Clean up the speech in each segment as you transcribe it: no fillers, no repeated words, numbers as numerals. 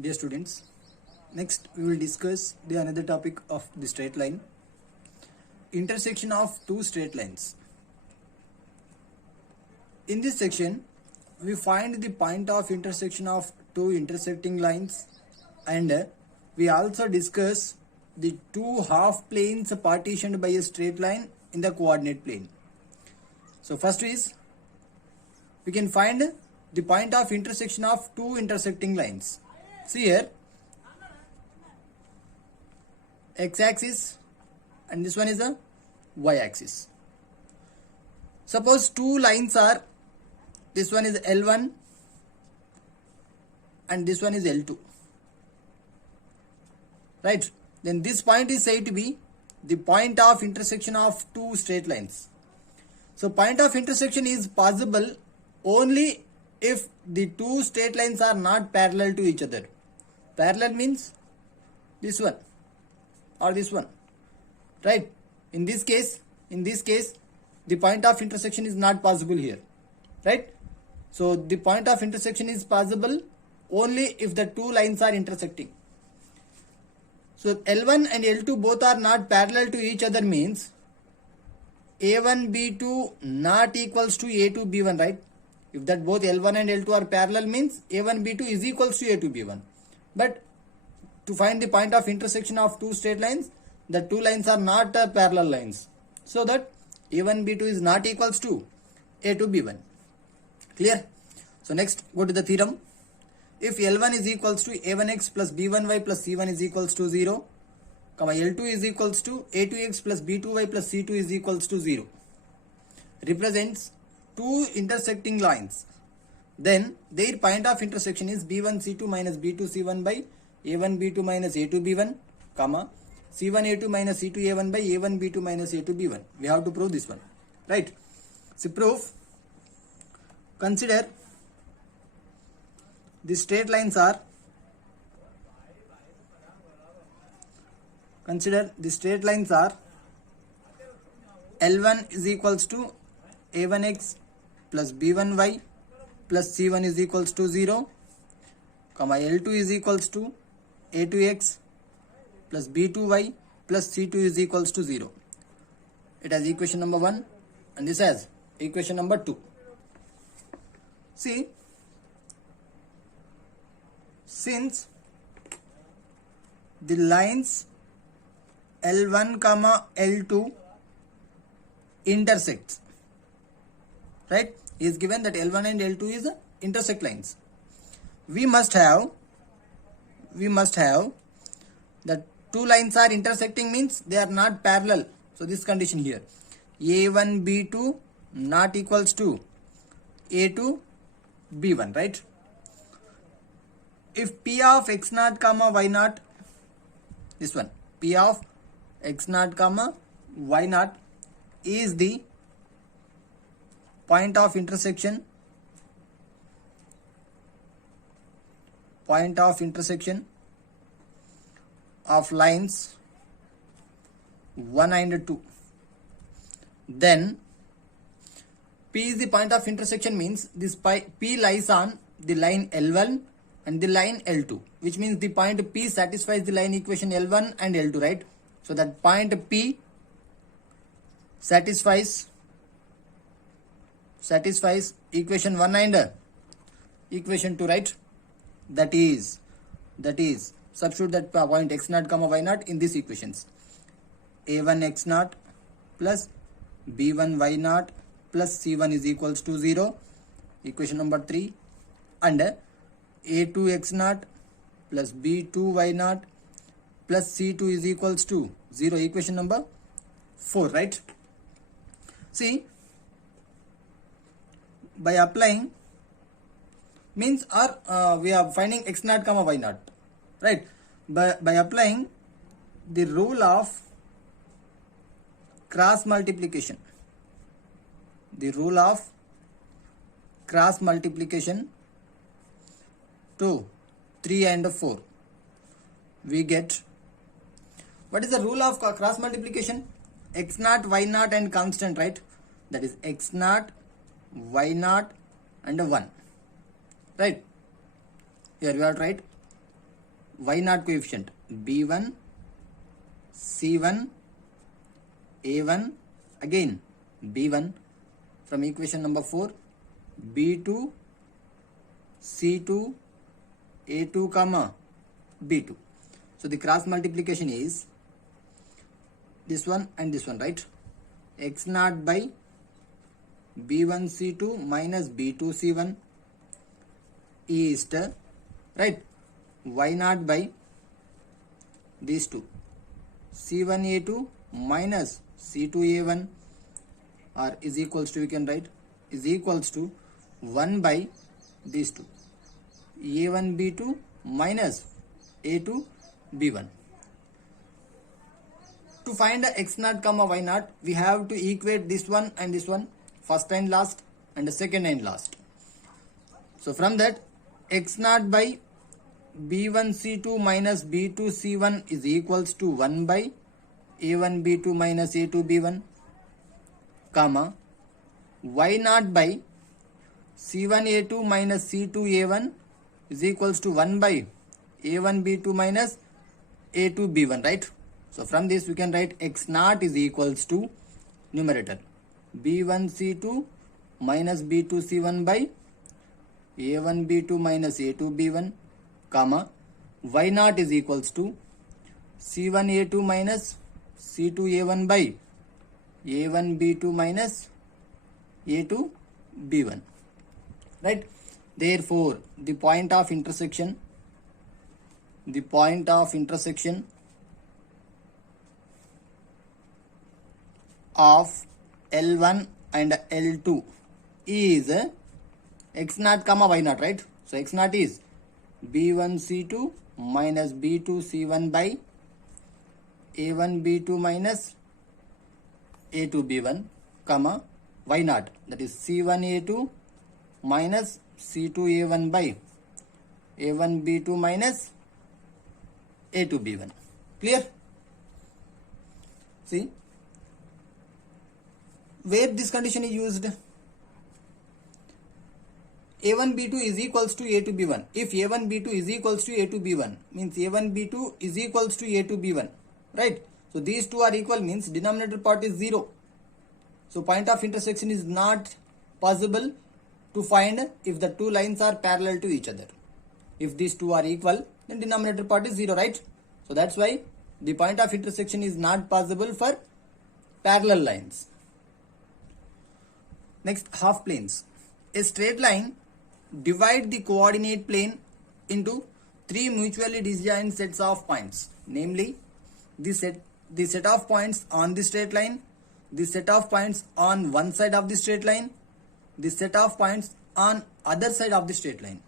Dear students, next we will discuss the another topic of the straight line, intersection of two straight lines. In this section, we find the point of intersection of two intersecting lines, and we also discuss the two half planes partitioned by a straight line in the coordinate plane. So first is, we can find the point of intersection of two intersecting lines. See here, x-axis and this one is the y-axis. Suppose two lines are, this one is L1 and this one is L2, right? Then this point is said to be the point of intersection of two straight lines. So point of intersection is possible only if the two straight lines are not parallel to each other. Parallel means this one or this one, right? In this case, the point of intersection is not possible here, right? So the point of intersection is possible only if the two lines are intersecting. So L1 and L2 both are not parallel to each other means A1 B2 not equals to A2 B1, right? If that both L1 and L2 are parallel means A1 B2 is equals to A2 B1. But to find the point of intersection of two straight lines, the two lines are not parallel lines. So that A1 B2 is not equals to A2 B1. Clear? So next go to the theorem. If L1 is equals to A1x plus B1y plus C1 is equals to 0, L2 is equals to A2x plus B2y plus C2 is equals to 0, represents two intersecting lines, then their point of intersection is B1C2 minus B2C1 by A1B2 minus A2B1, C1A2 minus C2A1 by A1B2 minus A2B1. We have to prove this one, right? So proof, consider the straight lines are, L1 is equals to A1x plus B1y plus C1 is equals to 0, L2 is equals to A2x plus B2y plus C2 is equals to 0. It has equation number 1 and this has equation number 2. See, since the lines L1, L2 intersects, right? Is given that L1 and L2 is intersect lines. We must have that two lines are intersecting means they are not parallel. So this condition here, A1 B2 not equals to A2 B1, right? If P of x naught comma y naught, this one, P of x naught comma y naught is the point of intersection of lines 1 and 2, then P is the point of intersection means this P lies on the line L1 and the line L2, which means the point P satisfies the line equation L1 and L2, right? So that point P satisfies equation 1 and equation 2, right? That is substitute that point x naught comma y naught in these equations. A1 x naught plus B1 y naught plus C1 is equals to 0, equation number 3, and A2 x naught plus B2 y naught plus C2 is equals to 0, equation number 4, right? See, by applying means we are finding x naught comma y naught, right? By applying the rule of cross multiplication, to 3 and 4, we get, what is the rule of cross multiplication? X naught, y naught and constant, right? That is x naught, y naught and 1, right? Here we are, right? y naught coefficient b1, c1, a1, again b1 from equation number 4, b2, c2, a2 comma b2. So the cross multiplication is this one and this one, right? X naught by b1 c2 minus b2 c1 is the, right, y naught by these two c1 a2 minus c2 a1 or is equals to, we can write, is equals to 1 by these two a1 b2 minus a2 b1. To find the x naught comma y naught, we have to equate this one and this one, first and last, and the second and last. So from that, x naught by b1 c2 minus b2 c1 is equals to 1 by a1 b2 minus a2 b1, comma y naught by c1 a2 minus c2 a1 is equals to 1 by a1 b2 minus a2 b1, right? So from this we can write x naught is equals to numerator b1 c2 minus b2 c1 by a1 b2 minus a2 b1, comma y naught is equals to c1 a2 minus c2 a1 by a1 b2 minus a2 b1, right? Therefore the point of intersection of L1 and L2 is x naught comma y naught, right? So x naught is b1 c2 minus b2 c1 by a1 b2 minus a2 b1, comma y naught, that is c1 a2 minus c2 a1 by a1 b2 minus a2 b1. Clear? See, where this condition is used, a1 b2 is equals to a2 b1. If a1 b2 is equals to a2 b1, means a1 b2 is equals to a2 b1, right? So these two are equal, means denominator part is 0. So point of intersection is not possible to find if the two lines are parallel to each other. If these two are equal, then denominator part is 0, right? So that's why the point of intersection is not possible for parallel lines. Next, half planes. A straight line divide the coordinate plane into three mutually disjoint sets of points, namely the set of points on the straight line, the set of points on one side of the straight line, the set of points on other side of the straight line.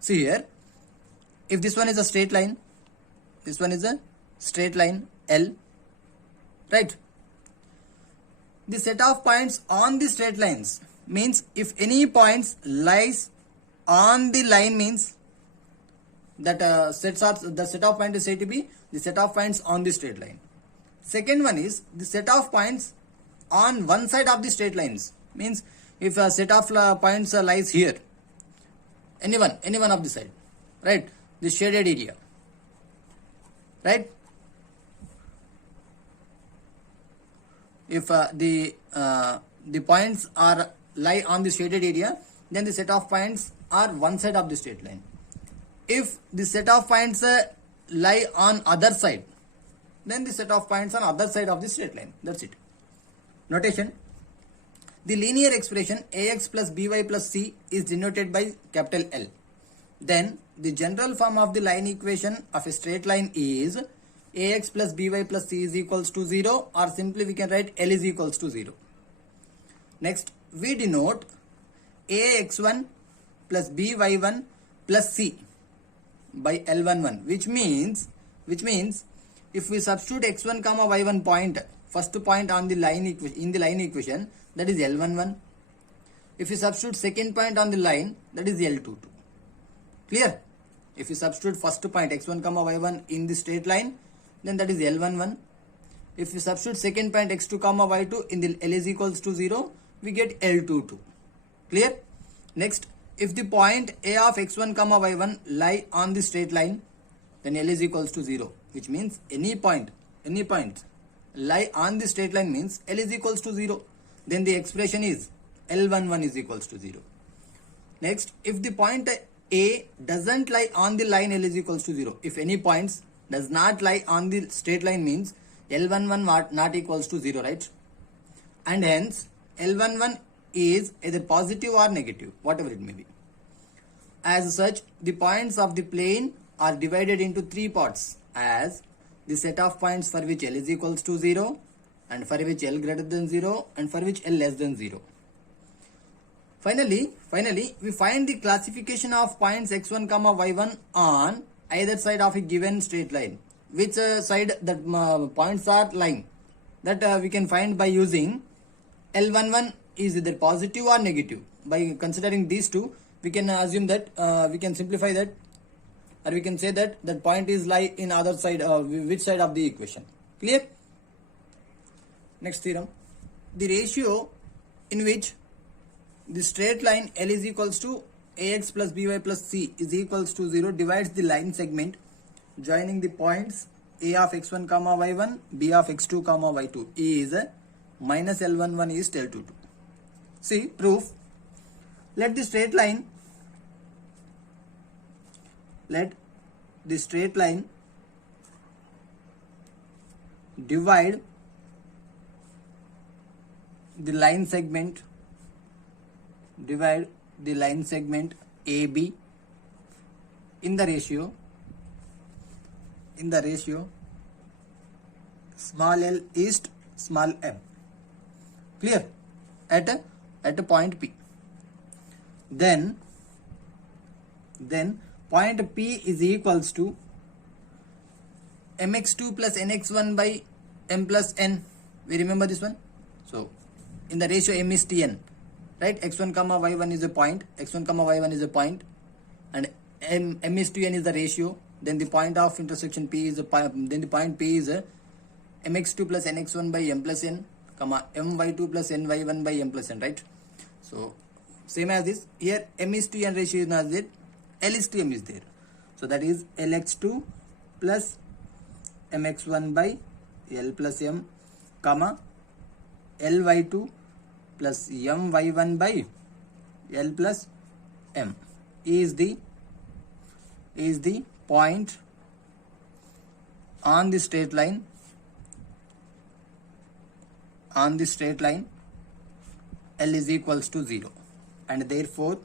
See here, if this one is a straight line, this one is a straight line L, right? The set of points on the straight lines means if any points lies on the line, means that the set of points is said to be the set of points on the straight line. Second one is the set of points on one side of the straight lines, means if a set of points lies here, any one of the side, right? The shaded area, right? If the points are lie on the shaded area, then the set of points are one side of the straight line. If the set of points lie on other side, then the set of points on other side of the straight line. That's it. Notation: the linear expression ax plus by plus c is denoted by capital L. Then the general form of the line equation of a straight line is ax plus by plus c is equals to 0, or simply we can write L is equals to 0. Next, we denote ax1 plus by1 plus c by L11, which means if we substitute x1 comma y1 point, first point on the line in the line equation, that is L11. If we substitute second point on the line, that is L22. Clear? If we substitute first point x1 comma y1 in the straight line, then that is L11. If we substitute second point x2 comma y2 in the L is equals to 0, we get L22. Clear? Next, if the point A of x1 comma y1 lie on the straight line, then L is equals to 0, which means any point lie on the straight line means L is equals to 0. Then the expression is L11 is equals to 0. Next, if the point A doesn't lie on the line L is equals to 0, if any points does not lie on the straight line means L11 not equals to 0, right? And hence L11 is either positive or negative, whatever it may be. As such, the points of the plane are divided into three parts as the set of points for which L is equals to 0, and for which L greater than 0, and for which L less than 0. Finally, we find the classification of points x1, y1 on either side of a given straight line. Which side that points are lying, that we can find by using L11 is either positive or negative. By considering these two, we can assume that we can simplify that, or we can say that that point is lie in other side, which side of the equation. Clear? Next theorem. The ratio in which the straight line L is equals to ax plus by plus c is equals to 0 divides the line segment joining the points A of x1, y1, B of x2, y2 is minus L11 is L22. See, proof. Let the straight line divide the line segment AB in the ratio small l is small m. Clear? At a point P. Then point P is equals to mx2 plus nx1 by m plus n. We remember this one? So in the ratio m is tn, right? x1, y1 is a point, and m is to n is the ratio. Then the point of intersection P is then the point P is mx2 plus nx1 by m plus n, my2 plus ny1 by m plus n, right? So same as this, here m is to n ratio is not there, L is to m is there. So that is Lx2 plus mx1 by L plus m, Ly2 plus my1 by L plus m is the point on the straight line L is equals to 0, and therefore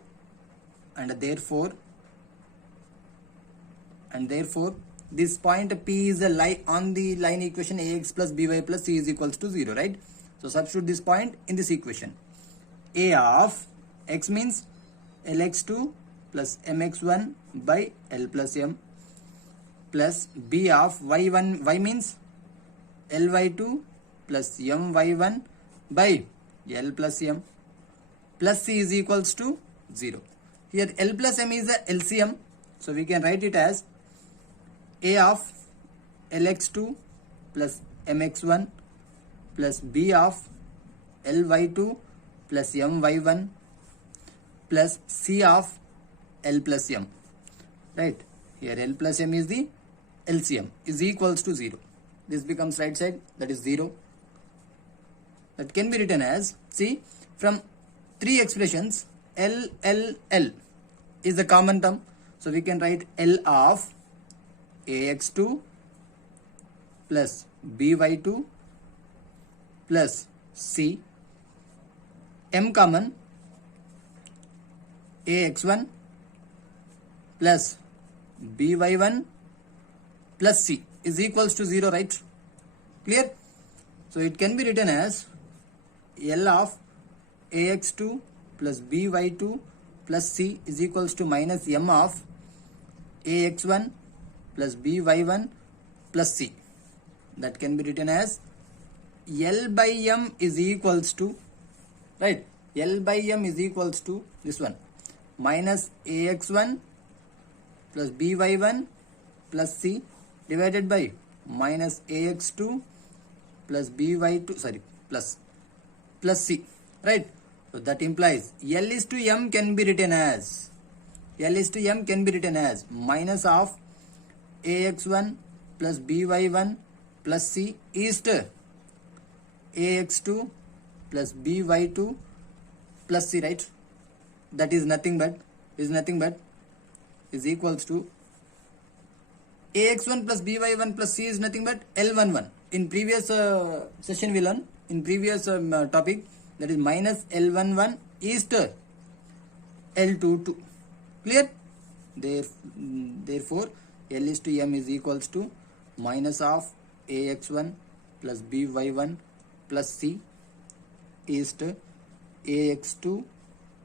this point P is a lie on the line equation ax plus by plus c is equals to 0, right? So substitute this point in this equation. A of x means Lx2 plus mx1 by L plus m, plus B of y means Ly2 plus my1 by L plus m, plus c is equals to 0. Here L plus m is a LCM, so we can write it as A of Lx2 plus mx1 plus B of Ly2 plus my1 plus C of L plus m, right? Here L plus m is the LCM, is equals to 0. This becomes right side, that is 0. That can be written as, see, from three expressions, L is the common term. So we can write L of ax2 plus by2 plus c, m common, ax1 plus by1 plus c is equals to 0, right? Clear? So it can be written as L of ax2 plus by2 plus c is equals to minus m of ax1 plus by1 plus c. That can be written as L by m is equals to, right? L by m is equals to this one, minus ax1 plus by1 plus c divided by minus ax2 plus by2, plus c, right? So that implies L is to m can be written as minus of ax1 plus by1 plus c is to ax2 plus by2 plus c, right? That is nothing but is equals to ax1 plus by1 plus c is nothing but L11. In previous session we learned, in previous topic, that is minus L11 is to L22. Clear? Therefore L is to M is equals to minus of ax1 plus by1 plus c is to ax2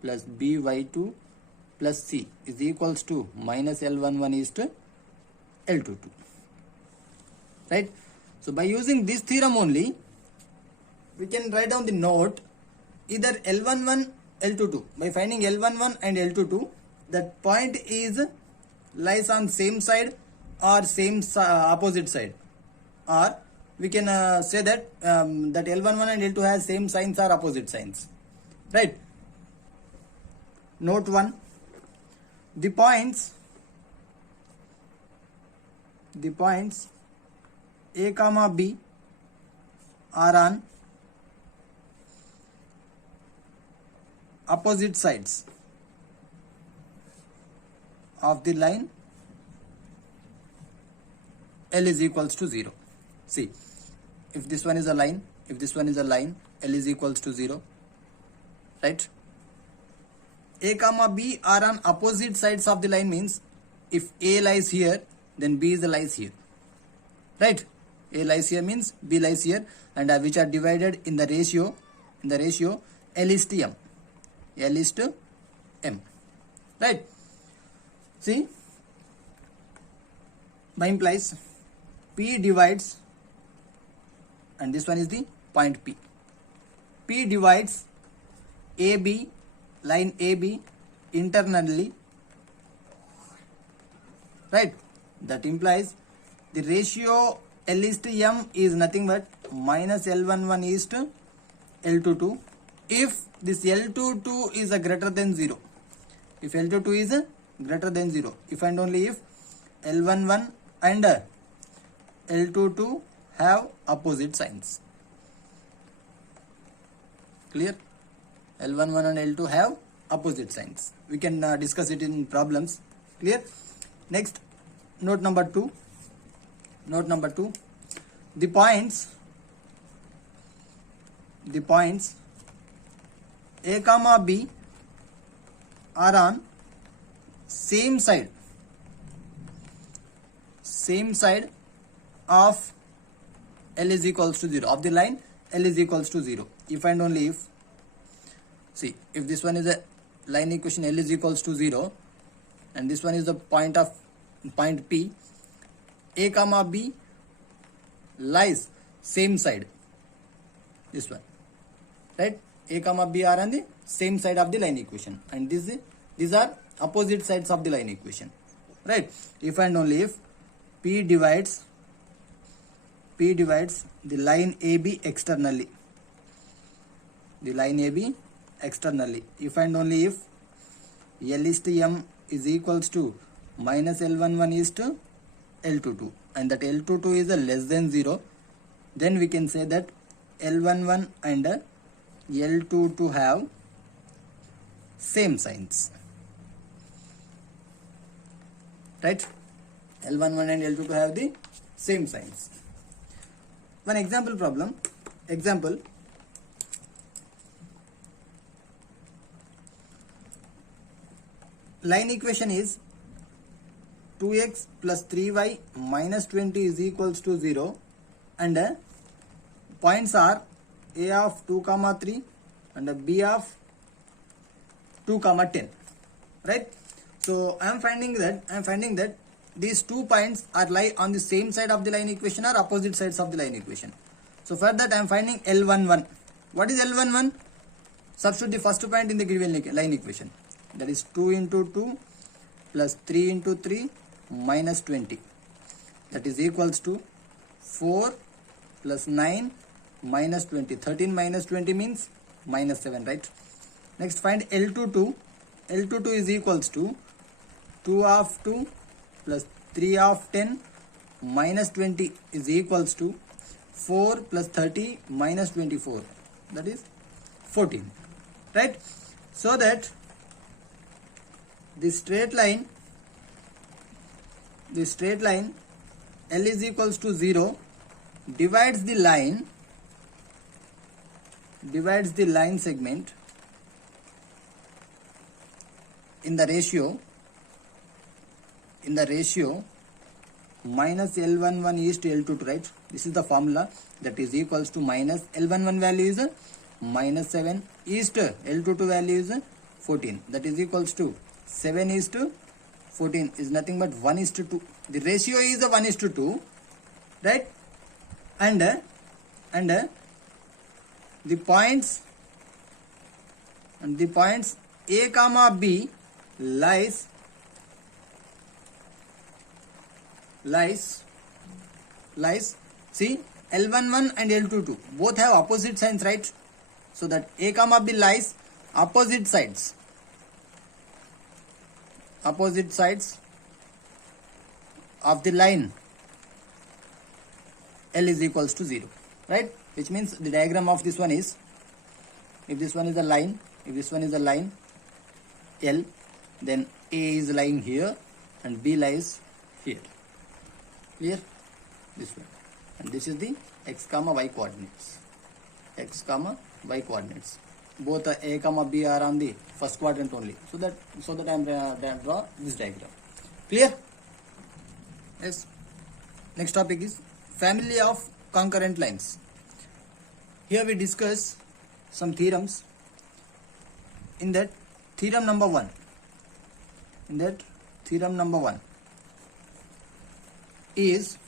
plus by2 plus c is equals to minus L11 is to L22. Right? So by using this theorem only, we can write down the note either L11, L22. By finding L11 and L22, that point is lies on same side or same opposite side, or we can say that that L11 and L2 has same signs or opposite signs. Right? Note 1. The points A comma B are on opposite sides of the line L is equals to 0. See, if this one is a line, L is equals to 0. Right? A comma B are on opposite sides of the line means if A lies here, then B lies here. Right? A lies here means B lies here, and which are divided in the ratio L is to M. L is to M. Right? See, by implies P divides, and this one is the point P. P divides AB, line AB internally. Right? That implies the ratio L is to M is nothing but minus L11 is to L22 if this L22 is a greater than 0. If L22 is greater than 0, if and only if L11 and L22 have opposite signs. Clear? L11 and L2 have opposite signs. We can discuss it in problems. Clear? Next, note number 2. The points A comma B are on same side of L is equals to 0, of the line L is equals to 0. If and only if, see, if this one is a line equation L is equals to 0, and this one is the point P, A comma B lies same side, this one, right? A comma B are on the same side of the line equation, and these are opposite sides of the line equation, right? If and only if P divides the line AB externally, if and only if L is to M is equals to minus L11 is to L22, and that L22 is a less than 0, then we can say that L11 and L22 have same signs. Right? L11 and L22 have the same signs. One example problem. Line equation is 2x plus 3y minus 20 is equals to 0, and points are A of 2 comma 3 and B of 2 comma 10. Right? So I am finding that these 2 points are lie on the same side of the line equation or opposite sides of the line equation. So for that I am finding L11. What is L11? Substitute the first point in the given line equation. That is 2 into 2 plus 3 into 3 minus 20. That is equals to 4 plus 9 minus 20. 13 minus 20 means minus 7, right? Next find L22. L22 is equals to 2 of 2 plus 3 of 10 minus 20 is equals to 4 plus 30 minus 24, that is 14, right? So that the straight line L is equals to 0 divides the line segment in the ratio minus L11 is to L22, right? This is the formula, that is equals to minus L11 value is minus 7 is to L22 value is 14, that is equals to 7 is to 14 is nothing but 1 is to 2. The ratio is 1 is to 2, right? And the points A comma B lies see, L11 and L22 both have opposite signs, right? So that A comma B lies opposite sides of the line L is equals to 0, right? Which means the diagram of this one is, if this one is a line L, then A is lying here and B lies here. Clear? This one. And this is the x comma y coordinates. Both A comma B are on the first quadrant only. So that I am draw this diagram. Clear? Yes. Next topic is family of concurrent lines. Here we discuss some theorems. In that theorem number 1 is,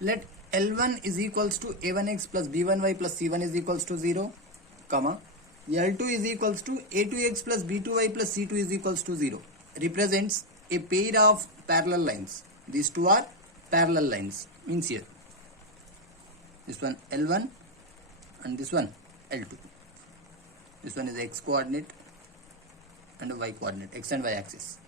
let L1 is equals to A1x plus B1y plus C1 is equals to 0, comma, L2 is equals to A2x plus B2y plus C2 is equals to 0, represents a pair of parallel lines. These two are parallel lines, means here this one L1 and this one L2. This one is x coordinate and y coordinate, x and y axis.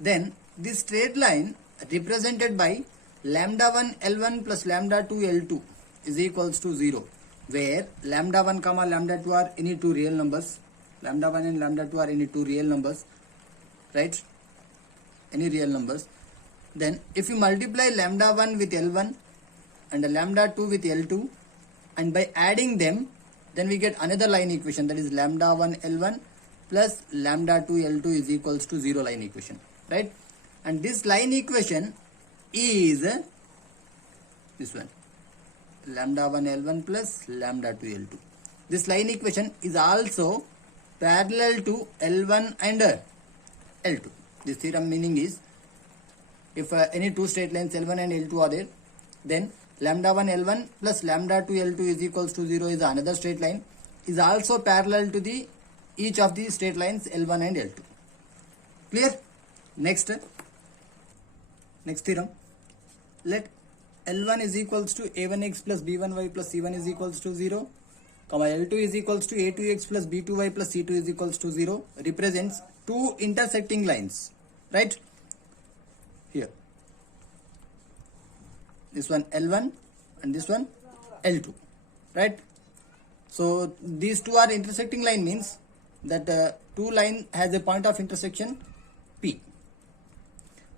Then this straight line represented by lambda 1 L1 plus lambda 2 L2 is equals to 0, where lambda 1 comma lambda 2 are any two real numbers. Lambda 1 and lambda 2 are any two real numbers, right? Any real numbers. Then if you multiply lambda 1 with L1 and lambda 2 with L2, and by adding them, then we get another line equation, that is lambda 1 L1 plus lambda 2 L2 is equals to 0 line equation, right? And this line equation is this one, lambda 1 L1 plus lambda 2 L2. This line equation is also parallel to L1 and L2. This theorem meaning is, if any two straight lines L1 and L2 are there, then lambda 1 L1 plus lambda 2 L2 is equals to 0 is another straight line, is also parallel to the each of the straight lines L1 and L2. Clear? Next theorem, let L1 is equals to A1x plus B1y plus C1 is equals to 0, comma, L2 is equals to A2x plus B2y plus C2 is equals to 0, represents two intersecting lines, right? Here this one L1 and this one L2, right? So these two are intersecting line, means that two line has a point of intersection P.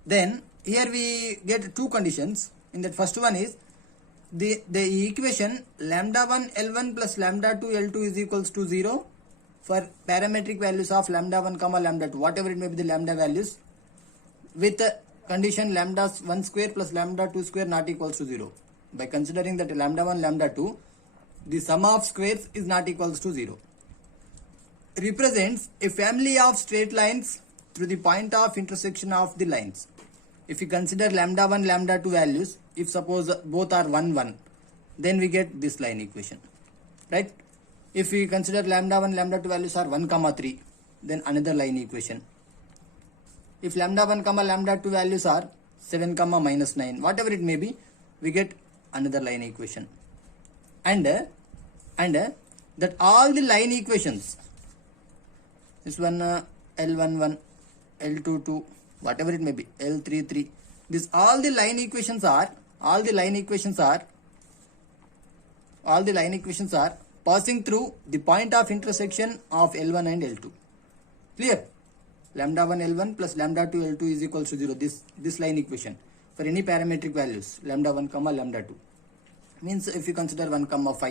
Then here we get two conditions. In that first one is the equation lambda 1 L1 plus lambda 2 L2 is equals to 0 for parametric values of lambda 1 comma lambda 2, whatever it may be the lambda values, with condition lambda 1 square plus lambda 2 square not equals to 0. By considering that lambda 1 lambda 2, the sum of squares is not equals to 0. Represents a family of straight lines through the point of intersection of the lines. If you consider lambda 1 lambda 2 values, if suppose both are 1 1, then we get this line equation, right? If we consider lambda 1 lambda 2 values are 1 comma 3, then another line equation. If lambda 1 comma lambda 2 values are 7 comma minus 9, whatever it may be, we get another line equation. And that all the line equations, this one L11, L22, whatever it may be, L33, this all the line equations are passing through the point of intersection of L1 and L2. Clear? Lambda 1 L1 plus lambda 2 L2 is equals to 0. This line equation for any parametric values, lambda 1 comma lambda 2. Means if you consider 1 comma 5,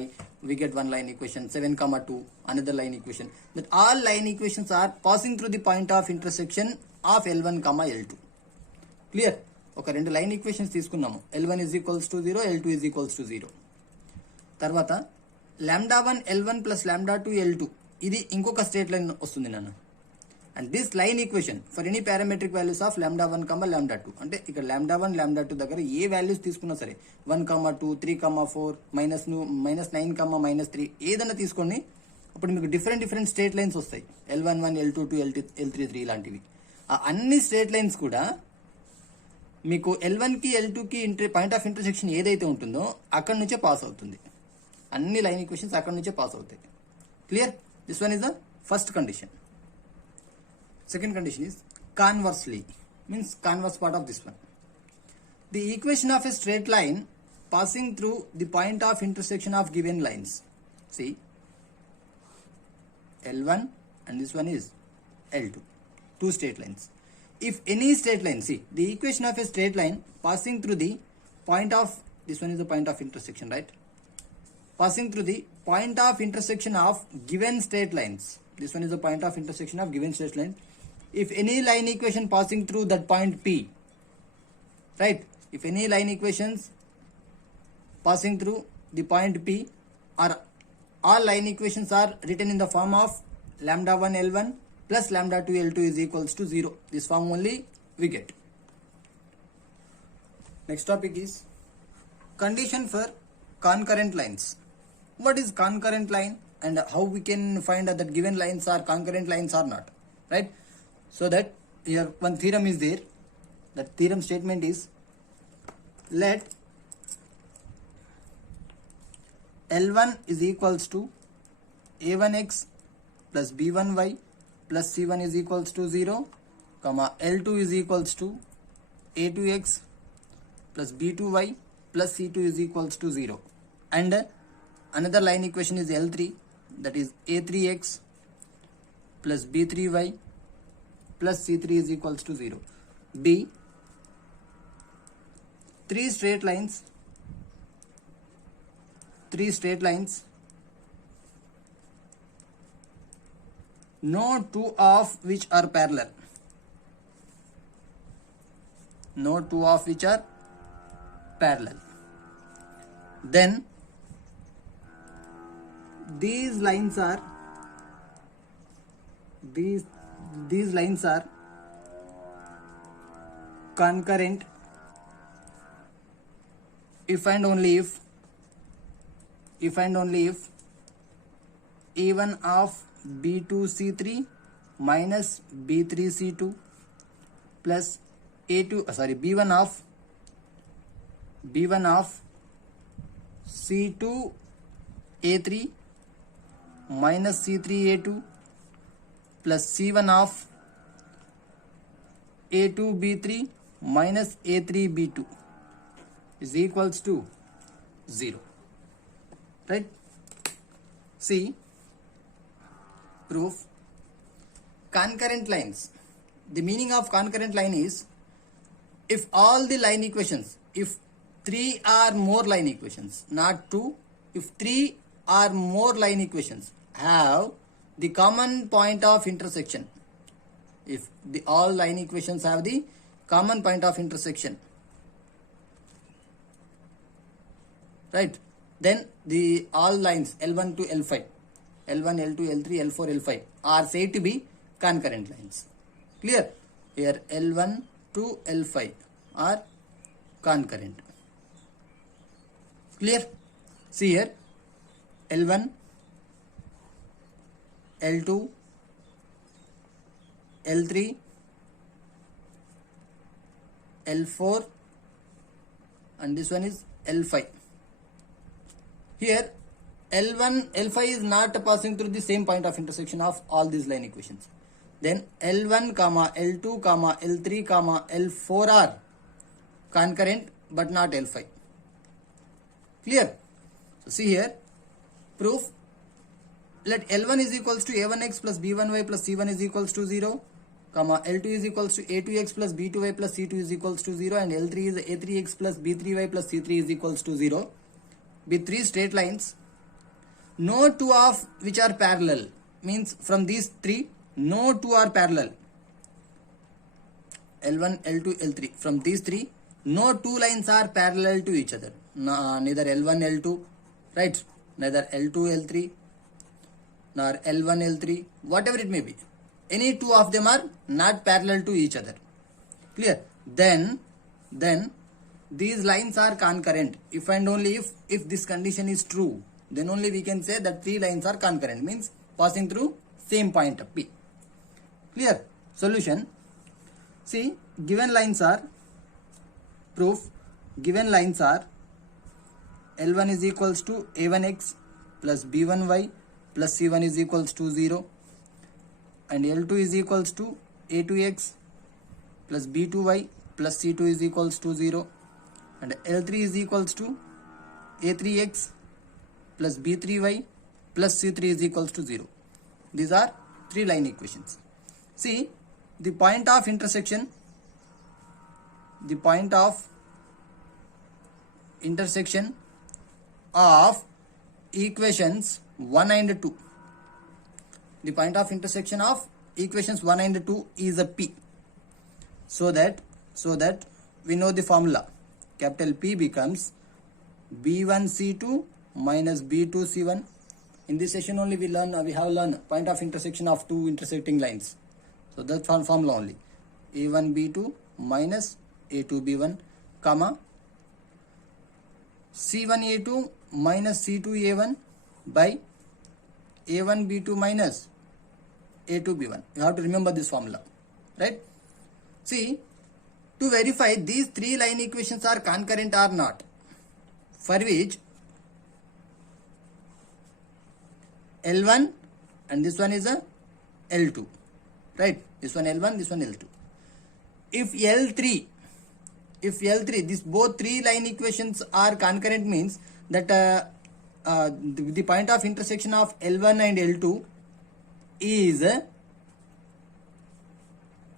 we get one line equation, 7 comma 2, another line equation. That all line equations are passing through the point of intersection of L1 comma L2. Clear? ఒక రెండు line equations తీసుకున్నాము. L1 is equals to 0, L2 is equals to 0. తర్వాత lambda 1 L1 plus lambda 2 L2 ఇది ఇంకొక straight line వస్తుంది నాన్న. And this line equation for any parametric values of lambda 1 comma lambda 2, అంటే ఇక్కడ lambda 1 lambda 2 దగ్గర ఏ values తీసుకున్నా సరే 1 comma 2 3 comma 4 -9 comma -3 ఏదైనా తీసుకోండి, అప్పుడు మీకు డిఫరెంట్ స్ట్రేట్ లైన్స్ వస్తాయి. L11 L22 L33 ఇలాంటివి. ఆ అన్ని స్ట్రేట్ లైన్స్ కూడా మీకు L1 కి L2 కి పాయింట్ ఆఫ్ ఇంటర్సెక్షన్ ఏదైతే ఉంటుందో అక్కడ నుంచే పాస్ అవుతుంది. అన్ని లైన్ ఈక్వేషన్స్ అక్కడ నుంచే పాస్ అవుతాయి. Clear? This one is the first condition. Second condition is conversely, means converse part of this one. The equation of a straight line passing through the point of intersection of given lines. See, L1 and this one is L2, two straight lines. If any straight line, see, the equation of a straight line passing through the point of, this one is the point of intersection, right? Passing through the point of intersection of given straight lines. This one is the point of intersection of given straight line. If any line equation passing through that point P, right? If any line equations passing through the point P, or all line equations are written in the form of lambda 1 L1 plus lambda 2 L2 is equals to 0. This form only we get. Next topic is condition for concurrent lines. What is concurrent line and how we can find out that given lines are concurrent lines or not, right? So that here one theorem is there. That theorem statement is, let L1 is equals to A1x plus B1y plus C1 is equals to 0, comma L2 is equals to A2x plus B2y plus C2 is equals to 0. And another line equation is L3, that is A3x plus B3y plus C3 is equals to 0. B, three straight lines, no two of which are parallel. No two of which are parallel. Then these lines are concurrent if and only if E1 of B2C3 minus B3C2 plus B1 of C2A3 minus C3A2 plus C1 of A2B3 minus A3B2 is equals to 0. Right? See, proof. Concurrent lines. The meaning of concurrent line is, if all the line equations, if 3 or more line equations, not 2, if 3 or more line equations have the common point of intersection, if all line equations have the common point of intersection, right, then the all lines L1 to L5, L1, L2, L3, L4, L5 are said to be concurrent lines. Clear? Here L1 to L5 are concurrent. Clear? See here, L1, L2, L3, L4, and this one is L5. Here L1, L5 is not passing through the same point of intersection of all these line equations. Then L1, L2, L3, L4 are concurrent but not L5. Clear? So see here, proof. Let L1 is equals to A1x plus B1y plus C1 is equals to 0, comma L2 is equals to A2x plus B2y plus C2 is equals to 0, and L3 is A3x plus B3y plus C3 is equals to 0. With three straight lines, no two of which are parallel, means from these three, no two are parallel. L1, L2, L3. From these three, no two lines are parallel to each other. Neither L1, L2, right? Neither L2, L3, nor L1, L3, whatever it may be. Any two of them are not parallel to each other. Clear? Then these lines are concurrent. If and only if this condition is true, then only we can say that three lines are concurrent, means passing through same point P. Clear? Solution. See, given lines are, proof, given lines are L1 is equals to A1x plus B1y plus C1 is equals to 0, and L2 is equals to A2x plus B2y plus C2 is equals to 0, and L3 is equals to A3x plus B3y plus C3 is equals to 0. These are three line equations. See, the point of intersection of equations 1 and 2. The point of intersection of equations 1 and 2 is a P. So that we know the formula. Capital P becomes B1C2 minus B2C1. In this session only we have learned point of intersection of two intersecting lines. So that's one formula only. A1B2 minus A2B1, comma C1A2 minus C2A1 by A1B2 minus A2B1. You have to remember this formula, right? See, to verify these three line equations are concurrent or not, for which L1 and this one is a L2, right? This one L1, this one L2. If L3, these both three line equations are concurrent, means that the point of intersection of L1 and L2 is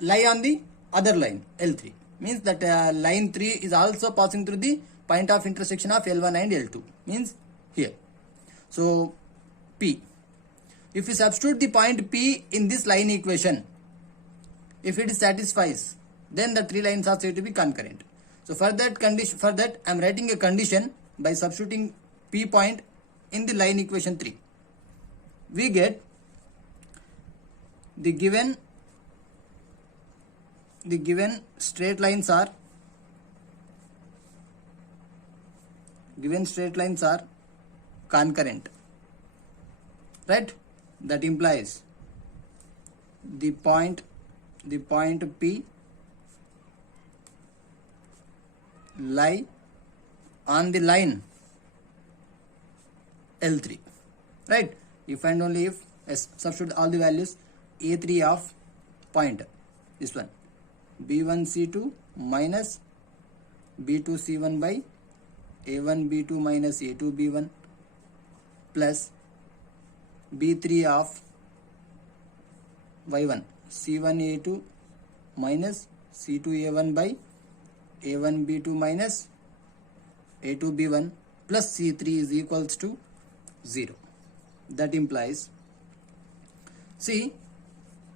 lie on the other line, L3. Means that line 3 is also passing through the point of intersection of L1 and L2. Means here. So P. If we substitute the point P in this line equation, if it satisfies, then the three lines are said to be concurrent. So for that I am writing a condition by substituting P point in the line equation 3. We get the given straight lines are concurrent, right? That implies the point P lie on the line L3, right? If and only if substitute all the values, A3 of point, this one, B1C2 minus B2C1 by A1B2 minus A2B1 plus B3 of Y1 C1A2 minus C2A1 by A1B2 minus A2B1 plus C3 is equals to 0. That implies, see,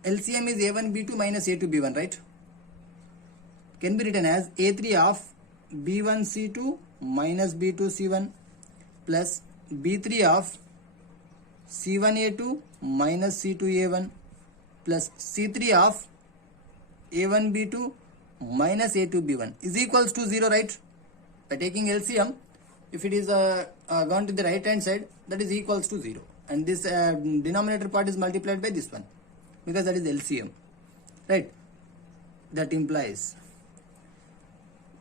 LCM is A1B2 minus A2B1, right? Can be written as A3 of B1C2 minus B2C1 plus B3 of C1A2 minus C2A1 plus C3 of A1B2 minus A2B1 is equals to 0, right? By taking LCM, if it is gone to the right hand side, that is equals to 0, and this denominator part is multiplied by this one, because that is LCM, right? That implies,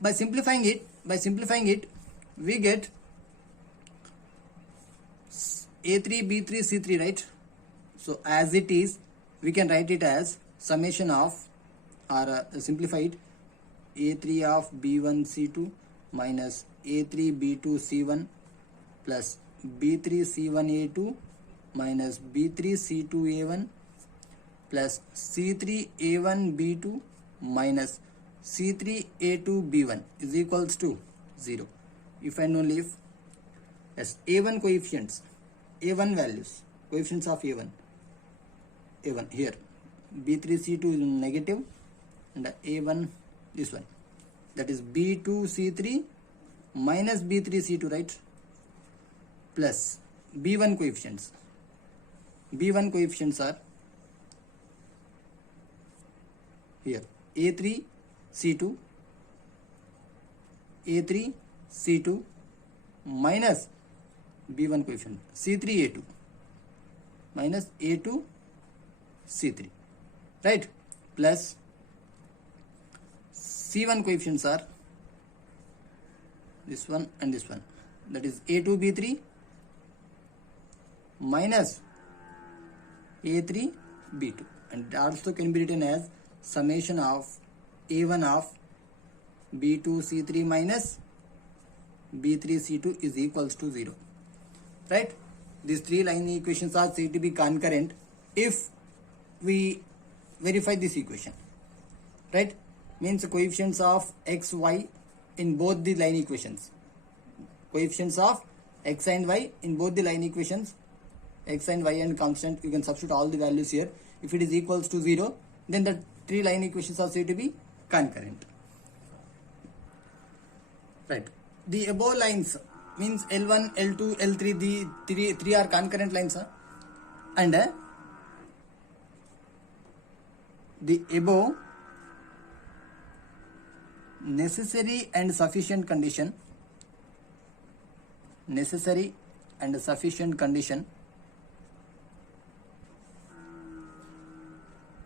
by simplifying it, we get A3, B3, C3, right? So as it is, we can write it as summation of, or simplify it, A3 of B1 C2 minus A3 B2 C1 plus B3 C1 A2 minus B3 C2 A1 plus C3 A1 B2 minus C3 A2 B1 is equals to 0. If and only if, yes, A1 coefficients, A1 values, coefficients of A1 here, B3 C2 is negative and A1 this one, that is B2 C3 minus B3 C2, right, plus B1 coefficients. B1 coefficients are here A3 C2 minus B1 coefficient C3 A2 minus A2 C3, right, plus C1 coefficients are this one and this one, that is A2 B3 minus A3 B2, and also can be written as summation of A1 of B2 C3 minus B3 C2 is equals to 0, right. These three line equations are said to be concurrent if we verify this equation, right, means the coefficients of x, y in both the line equations, coefficients of x and y in both the line equations, x and y and constant, you can substitute all the values here. If it is equals to 0, then the three line equations are said to be concurrent, right. The above lines means L1, L2, L3, the three are concurrent lines, and the above necessary and sufficient condition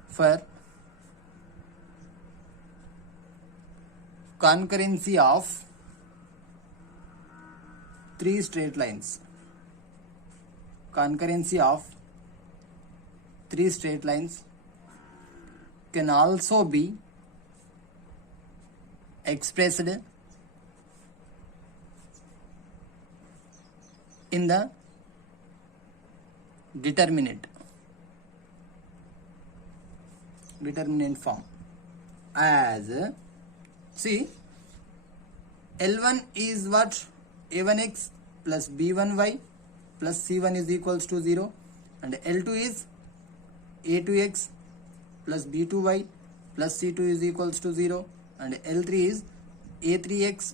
for concurrency of three straight lines, can also be expressed in the determinant form as, see, L1 is what, A1x plus B1y plus C1 is equals to 0, and L2 is A2x plus B2y plus C2 is equals to 0, and L3 is A3x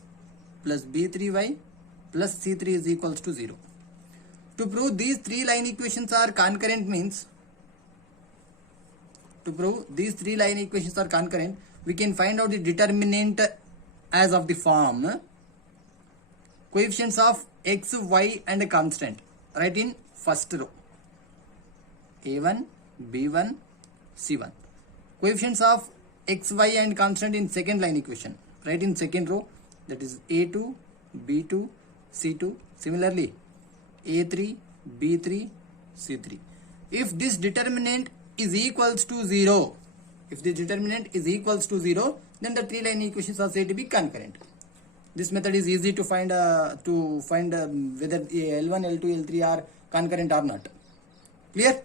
plus B3y plus C3 is equals to 0. To prove these three line equations are concurrent means, we can find out the determinant as of the form coefficients of x, y and constant, right, in first row, A1, B1, C1. Coefficients of x, y and constant in second line equation, right, in second row, that is A2, B2, C2. Similarly, A3, B3, C3. If this determinant is equals to 0, then the three line equations are said to be concurrent. This method is easy to find whether L1, L2, L3 are concurrent or not. Clear?